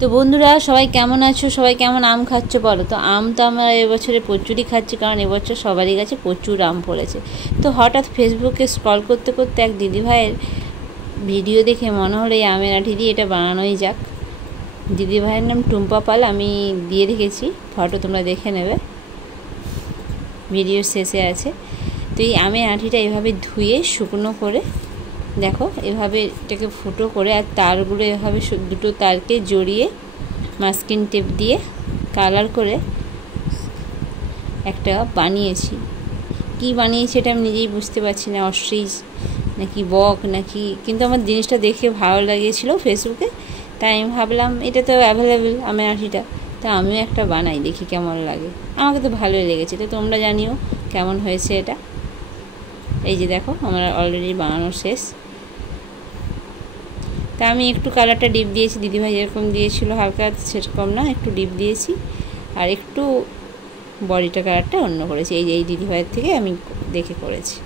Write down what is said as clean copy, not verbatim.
তো বন্ধুরা সবাই কেমন আছো, সবাই কেমন আম খাচ্ছো বলো। তো আম তো আমরা এবছরে প্রচুরই খাচ্ছি, কারণ এবছর সবারই কাছে প্রচুর আম পড়েছে। তো হঠাৎ ফেসবুকে স্ক্রল করতে করতে এক দিদিভাইয়ের ভিডিও দেখে মনে হলো এই আমের আঁটি দিয়ে এটা বানানোই যাক। দিদিভাইয়ের নাম টুম্পা পাল, আমি দিয়ে রেখেছি ফটো, তোমরা দেখে নেবে, ভিডিওর শেষে আছে। তো এই আমের আঁটিটা এভাবে ধুয়ে শুকনো করে দেখো, এভাবে এটাকে ফুটো করে আর তারগুলো এভাবে দুটো তারকে জড়িয়ে মাস্কিং টেপ দিয়ে কালার করে একটা বানিয়েছি। কি বানিয়েছি এটা আমি নিজেই বুঝতে পারছি না, অস্ট্রিচ নাকি বক নাকি, কিন্তু আমার জিনিসটা দেখে ভালো লাগিয়েছিল ফেসবুকে, তাই আমি ভাবলাম এটা তো অ্যাভেলেবেল আমের আঁটিটা, তা আমিও একটা বানাই, দেখি কেমন লাগে। আমাকে তো ভালোই লেগেছে, তো তোমরা জানিও কেমন হয়েছে এটা। এই যে দেখো আমার অলরেডি বানানো শেষ। তা আমি একটু কালারটা ডিপ দিয়েছি, দিদিভাই যেরকম দিয়েছিল হালকা সেরকম না, একটু ডিপ দিয়েছি, আর একটু বডিটা কালারটা অন্য করেছি। এই দিদিভাইয়ের থেকে আমি দেখে করেছি।